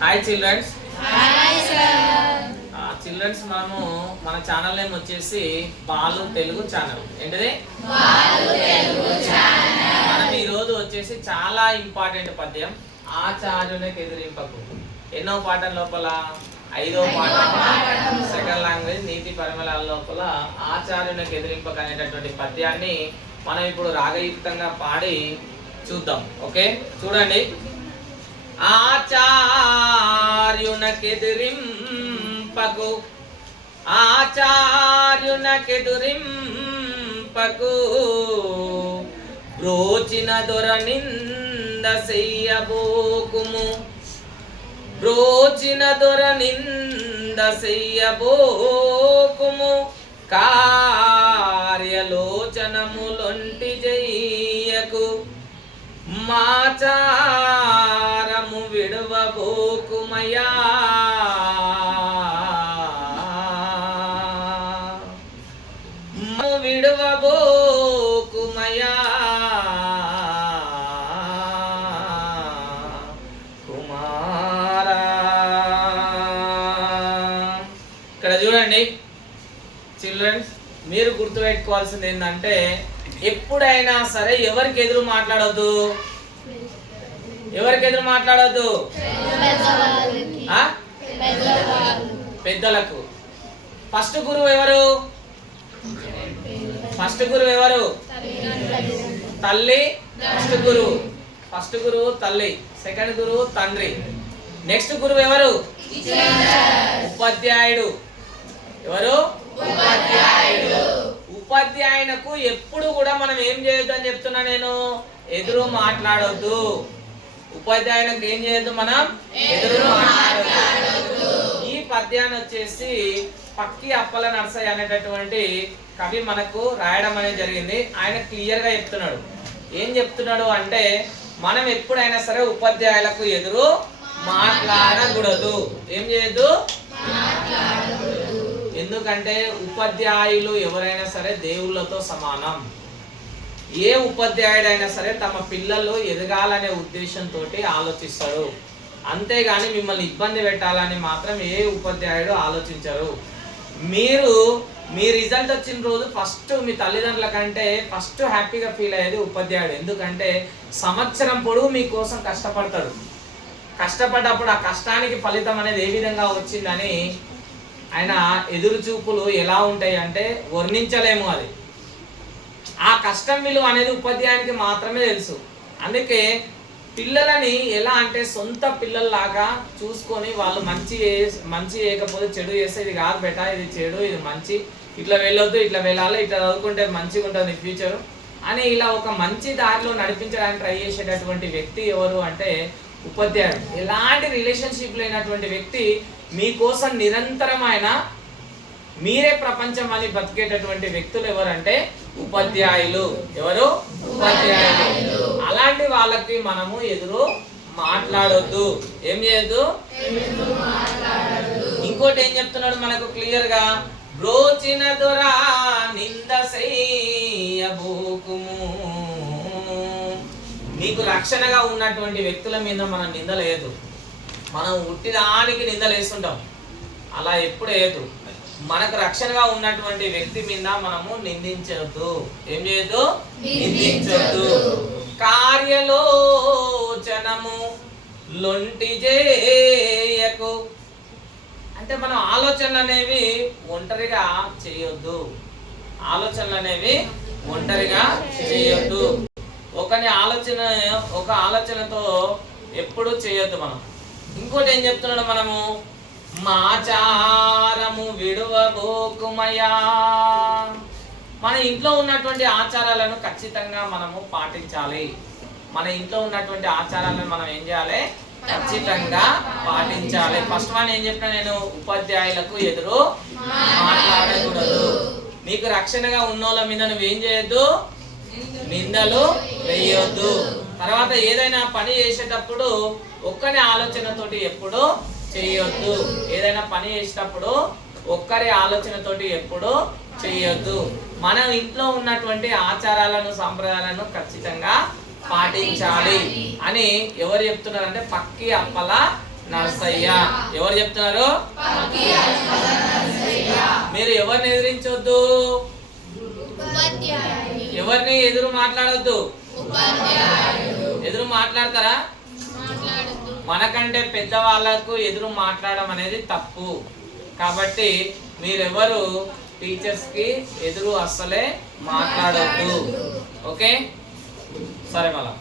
Hi childrens. Hi sir. Childrens మనము మన channel name వచ్చేసి బాలు తెలుగు ఛానల్. ఏంటిది? బాలు తెలుగు ఛానల్. మనం ఈ రోజు వచ్చేసి చాలా ఇంపార్టెంట్ పద్యం ఆచార్యునికి ఎదిరింపకు. ఎన్నో పాఠం లోపల? 5వ పాఠం సెకండ్ లాంగ్వేజ్ నీతి పరిమళాల లోపల ఆచార్యునికి ఎదిరింపక అనేటటువంటి పద్యాన్ని మనం ఇప్పుడు రాగయుక్తంగా పాడి చూద్దాం. ఓకే, చూడండి. ఆచార్యునకెదిరింపకు, ఆచార్యునకెదిరింపకు, బ్రోచిన దొర నింద చెయ్యబోకుము, బ్రోచిన దొర నింద చెయ్యబోకుము, కార్యలోచనములొంటి చెయ్యకు, మాచారము విడువబోకుమయా, విడువబోకుమయా కుమారా. ఇక్కడ చూడండి చిల్డ్రన్స్, మీరు గుర్తుపెట్టుకోవాల్సింది ఏంటంటే ఎప్పుడైనా సరే ఎవరికి ఎదురు మాట్లాడొద్దు. ఎవరికి ఎదురు మాట్లాడొద్దు? పెద్దలకు. ఫస్ట్ గురువు ఎవరు? ఫస్ట్ గురువు ఎవరు? తల్లి. ఫస్ట్ గురువు, ఫస్ట్ గురువు తల్లి, సెకండ్ గురువు తండ్రి. నెక్స్ట్ గురువు ఎవరు? ఉపాధ్యాయుడు. ఎవరు? ఉపాధ్యాయుడు. ఉపాధ్యాయునకు ఎప్పుడు కూడా మనం ఏం చేయొద్దు అని చెప్తున్నా నేను, ఎదురు మాట్లాడొద్దు. ఉపాధ్యాయునికి ఏం చేయొద్దు, మనం ఎదురు మాట్లాడొద్దు. ఈ పద్యాన్ని వచ్చేసి పక్కి అప్పల నరసయ్య అనేటటువంటి కవి మనకు రాయడం అనేది జరిగింది. ఆయన క్లియర్ గా చెప్తున్నాడు. ఏం చెప్తున్నాడు అంటే మనం ఎప్పుడైనా సరే ఉపాధ్యాయులకు ఎదురు మాట్లాడకూడదు. ఏం చేయొద్దు? ఎందుకంటే ఉపాధ్యాయులు ఎవరైనా సరే దేవుళ్ళతో సమానం. ఏ ఉపాధ్యాయుడైనా సరే తమ పిల్లలు ఎదగాలనే ఉద్దేశంతో ఆలోచిస్తాడు, అంతేగాని మిమ్మల్ని ఇబ్బంది పెట్టాలని మాత్రం ఏ ఉపాధ్యాయుడు ఆలోచించరు. మీరు మీ రిజల్ట్ వచ్చిన రోజు ఫస్ట్ మీ తల్లిదండ్రుల కంటే ఫస్ట్ హ్యాపీగా ఫీల్ అయ్యేది ఉపాధ్యాయుడు. ఎందుకంటే సంవత్సరం పొడవు మీకోసం కష్టపడతాడు. కష్టపడ్డప్పుడు ఆ కష్టానికి ఫలితం అనేది ఏ విధంగా వచ్చిందని ఆయన ఎదురు చూపులు ఎలా ఉంటాయి అంటే వర్ణించలేము. అది ఆ కష్టం విలువ అనేది ఉపాధ్యాయునికి మాత్రమే తెలుసు. అందుకే పిల్లలని ఎలా అంటే సొంత పిల్లల్లాగా చూసుకొని వాళ్ళు మంచి చేయకపోతే చెడు చేస్తే ఇది కాదు బెటా, ఇది చెడు, ఇది మంచి, ఇట్లా వెళ్ళొద్దు, ఇట్లా వెళ్ళాలి, ఇట్లా చదువుకుంటే మంచిగా ఉంటుంది ఫ్యూచర్ అని ఇలా ఒక మంచి దారిలో నడిపించడానికి ట్రై చేసేటటువంటి వ్యక్తి ఎవరు అంటే ఉపాధ్యాయుడు. ఎలాంటి రిలేషన్షిప్ లేనటువంటి వ్యక్తి మీకోసం నిరంతరమైన మీరే ప్రపంచం అని బతికేటటువంటి వ్యక్తులు ఎవరంటే ఉపాధ్యాయులు. ఎవరు? ఉపాధ్యాయులు. అలాంటి వాళ్ళకి మనము ఎదురు మాట్లాడొద్దు. ఏం చేయొద్దు? ఇంకోటి ఏం చెప్తున్నాడు మనకు క్లియర్ గా, బ్రోచిన దొరా నింద చెయ్యబోకుము. మీకు రక్షణగా ఉన్నటువంటి వ్యక్తుల మీద మనం నిందలేదు. మనం ఉట్టిదానికి నిందలేస్తుంటాం, అలా ఎప్పుడు వేయదు. మనకు రక్షణగా ఉన్నటువంటి వ్యక్తి మీద మనము నిందించొద్దు. ఏం చేయొద్దు? నిందించొద్దు. కార్యలోచనము లొంటి చేయకు. అంటే మనం ఆలోచనలు అనేవి ఒంటరిగా చేయొద్దు. ఆలోచనలు అనేవి ఒంటరిగా చేయొద్దు. ఒక ఆలోచనతో ఎప్పుడు చేయొద్దు మనం. ఇంకోటి ఏం చెప్తున్నాడు మనము, మాచారము విడువబోకుమయా. మన ఇంట్లో ఉన్నటువంటి ఆచారాలను ఖచ్చితంగా మనము పాటించాలి. మన ఇంట్లో ఉన్నటువంటి ఆచారాలను మనం ఏం చేయాలి? ఖచ్చితంగా పాటించాలి. ఫస్ట్ వన్ ఏం చెప్పినా నేను, ఉపాధ్యాయులకు ఎదురు మాట్లాడకూడదు. మీకు రక్షణగా ఉన్నోళ్ళ మీద నువ్వేం చేయొద్దు? నిందలు వేయొద్దు. తర్వాత ఏదైనా పని చేసేటప్పుడు ఒక్కరి ఆలోచనతోటి ఎప్పుడు చేయొద్దు. ఏదైనా పని చేసేటప్పుడు ఒక్కరి ఆలోచనతోటి ఎప్పుడు చేయొద్దు. మన ఇంట్లో ఉన్నటువంటి ఆచారాలను సంప్రదాయాలను ఖచ్చితంగా పాటించాలి అని ఎవరు చెప్తున్నారంటే పక్కి అప్పల నర్సయ్య. ఎవరు చెప్తున్నారు? మీరు ఎవరిని ఎదిరించొద్దు, ఎవరిని ఎదురు మాట్లాడొద్దు. ఎదురు మాట్లాడతారా? మనకంటే పెద్ద వాళ్ళకు ఎదురు మాట్లాడడం అనేది తప్పు. కాబట్టి మీరెవరు టీచర్స్ కి ఎదురు అస్సలే మాట్లాడొద్దు. ఓకే, సరే మళ్ళా.